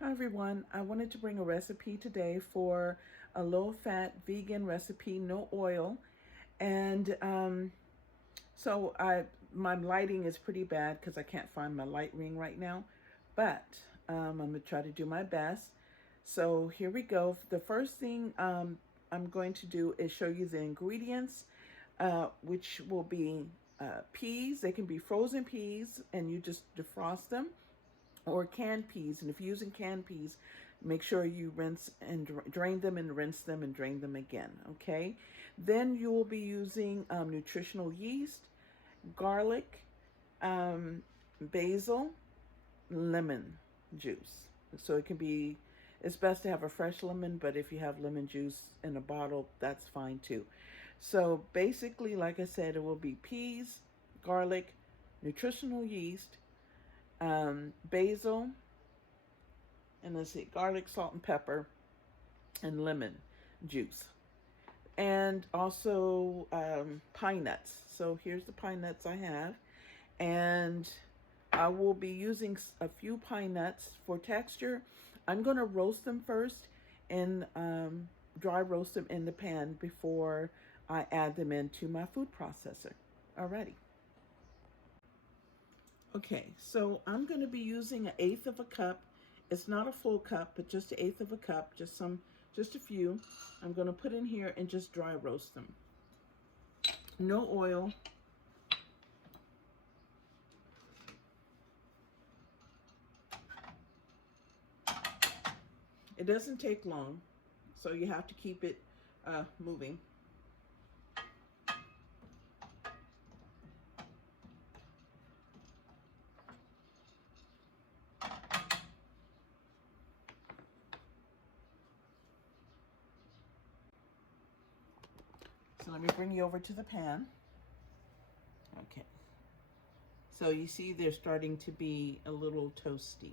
Hi everyone, I wanted to bring a recipe today for a low-fat vegan recipe, no oil. And my lighting is pretty bad because I can't find my light ring right now, but I'm gonna try to do my best. So here we go. The first thing I'm going to do is show you the ingredients, which will be peas. They can be frozen peas and you just defrost them, or canned peas. And if you're using canned peas, make sure you rinse and drain them and rinse them and drain them again, okay? Then you will be using nutritional yeast, garlic, basil, lemon juice. So it can be, it's best to have a fresh lemon, but if you have lemon juice in a bottle, that's fine too. So basically, like I said, it will be peas, garlic, nutritional yeast, basil, and let's see, garlic, salt, and pepper, and lemon juice. And also pine nuts. So here's the pine nuts I have. And I will be using a few pine nuts for texture. I'm going to roast them first and dry roast them in the pan before I add them into my food processor. Alrighty. Okay, so I'm going to be using an eighth of a cup. It's not a full cup, but just an eighth of a cup, just a few. I'm going to put in here and just dry roast them. No oil. It doesn't take long, so you have to keep it moving. So let me bring you over to the pan. Okay. So you see they're starting to be a little toasty.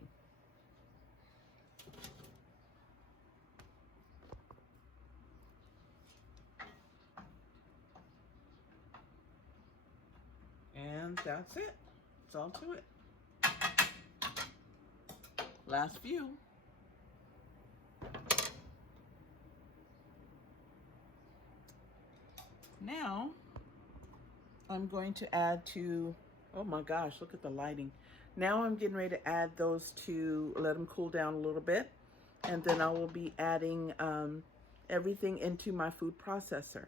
And that's it. It's all to it. Last few. Now, I'm going to add to, oh my gosh, look at the lighting. Now I'm getting ready to add those to, let them cool down a little bit. And then I will be adding everything into my food processor.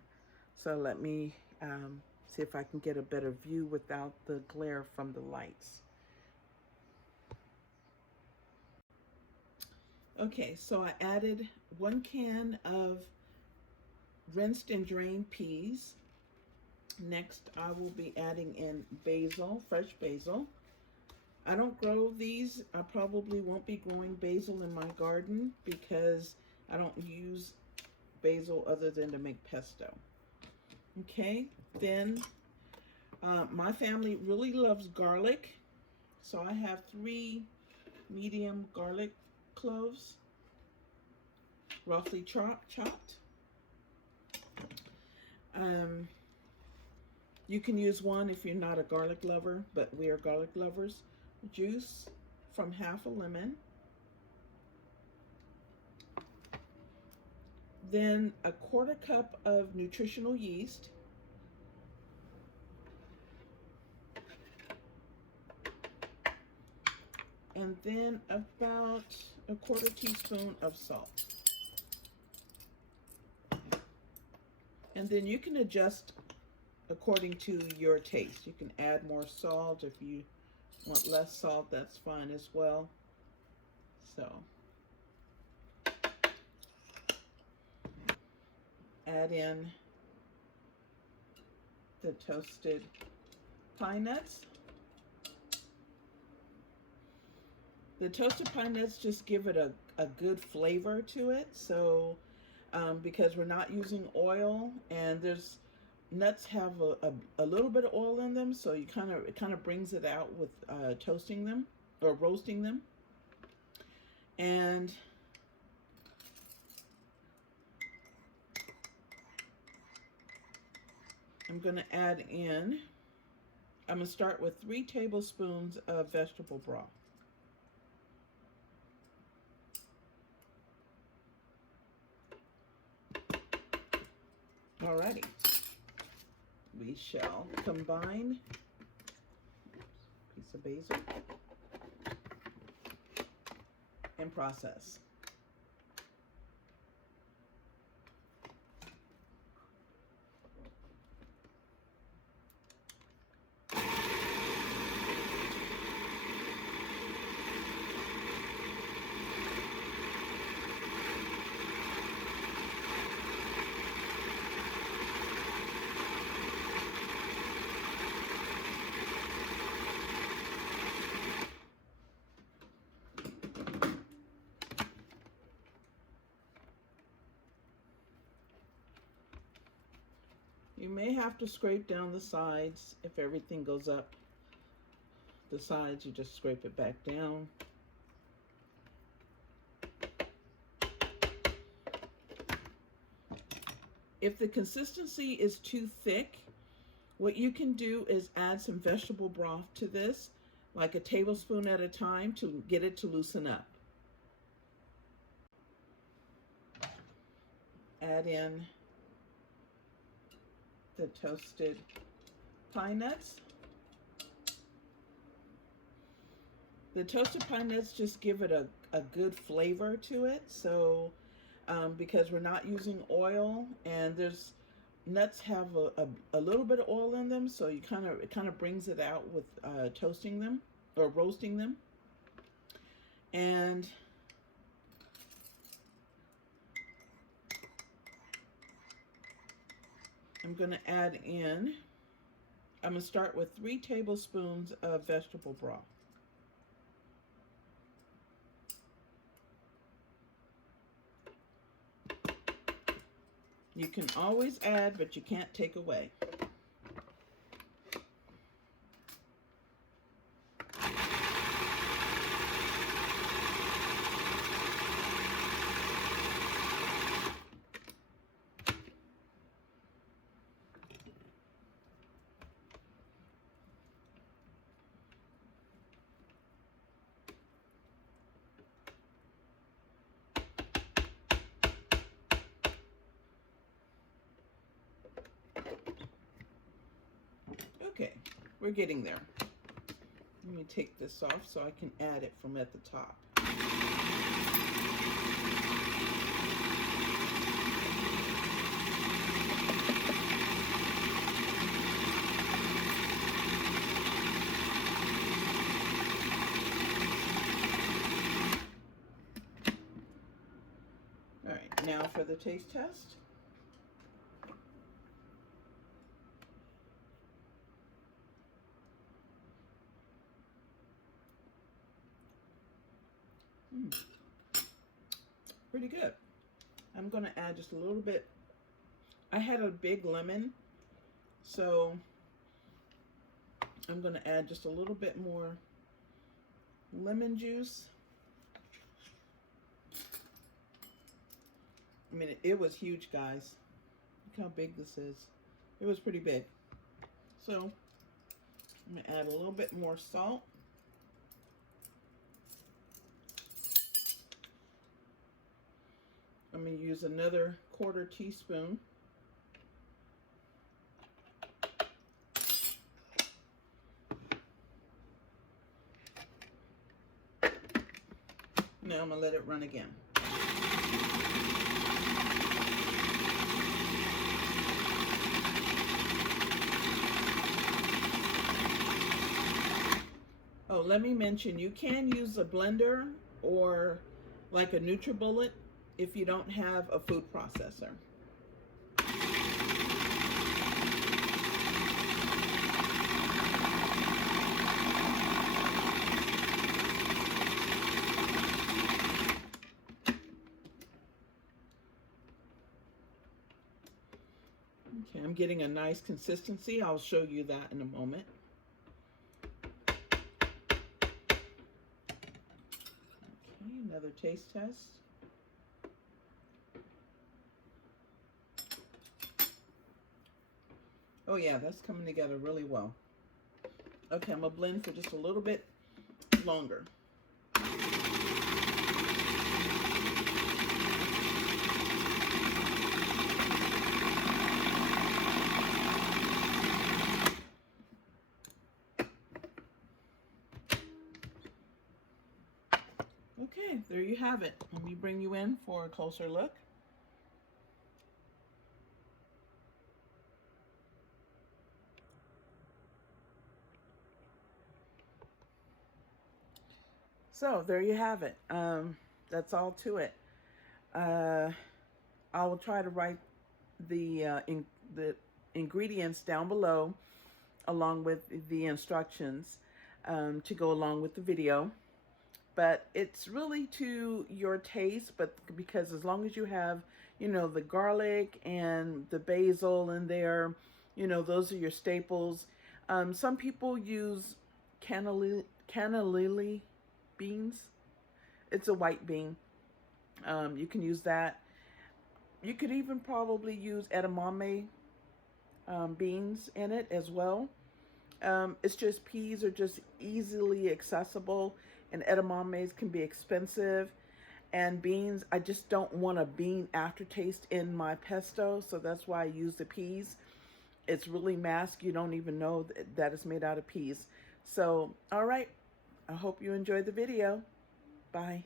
So let me see if I can get a better view without the glare from the lights. Okay, so I added 1 can of rinsed and drained peas. Next, I will be adding in basil, fresh basil. I don't grow these. I probably won't be growing basil in my garden because I don't use basil other than to make pesto. Okay, then my family really loves garlic. So I have 3 medium garlic cloves, roughly chopped. You can use 1 if you're not a garlic lover, but we are garlic lovers. Juice from half a lemon. Then a 1/4 cup of nutritional yeast. And then about a 1/4 teaspoon of salt. And then you can adjust according to your taste. You can add more salt. If you want less salt, that's fine as well. So add in the toasted pine nuts. The toasted pine nuts just give it a good flavor to it. So because we're not using oil, and there's nuts have a little bit of oil in them, so it kind of brings it out with toasting them or roasting them. And I'm going to add in, I'm going to start with 3 tablespoons of vegetable broth. Alrighty. We shall combine piece of basil and process. You may have to scrape down the sides. If everything goes up the sides, you just scrape it back down. If the consistency is too thick, what you can do is add some vegetable broth to this, like a tablespoon at a time, to get it to loosen up. Add in the toasted pine nuts. The toasted pine nuts just give it a good flavor to it. So because we're not using oil, and there's nuts have a little bit of oil in them, so it kind of brings it out with toasting them or roasting them. And I'm going to add in, I'm going to start with 3 tablespoons of vegetable broth. You can always add, but you can't take away. Okay, we're getting there. Let me take this off so I can add it from at the top. All right, now for the taste test. Pretty good. I'm going to add just a little bit. I had a big lemon, so I'm going to add just a little bit more lemon juice. I mean, it was huge, guys. Look how big this is. It was pretty big. So I'm going to add a little bit more salt. I'm going to use another 1/4 teaspoon. Now I'm going to let it run again. Oh, let me mention, you can use a blender or like a NutriBullet if you don't have a food processor. Okay, I'm getting a nice consistency. I'll show you that in a moment. Okay, another taste test. Oh yeah, that's coming together really well. Okay, I'm gonna blend for just a little bit longer. Okay, there you have it. Let me bring you in for a closer look. So there you have it. That's all to it. I will try to write the ingredients down below, along with the instructions to go along with the video. But it's really to your taste, but because as long as you have, you know, the garlic and the basil in there, you know, those are your staples. Some people use cannellini beans. It's a white bean. You can use that. You could even probably use edamame beans in it as well. It's just peas are just easily accessible, and edamames can be expensive. And beans, I just don't want a bean aftertaste in my pesto, so that's why I use the peas. It's really masked. You don't even know that it's made out of peas. So, all right. I hope you enjoyed the video. Bye.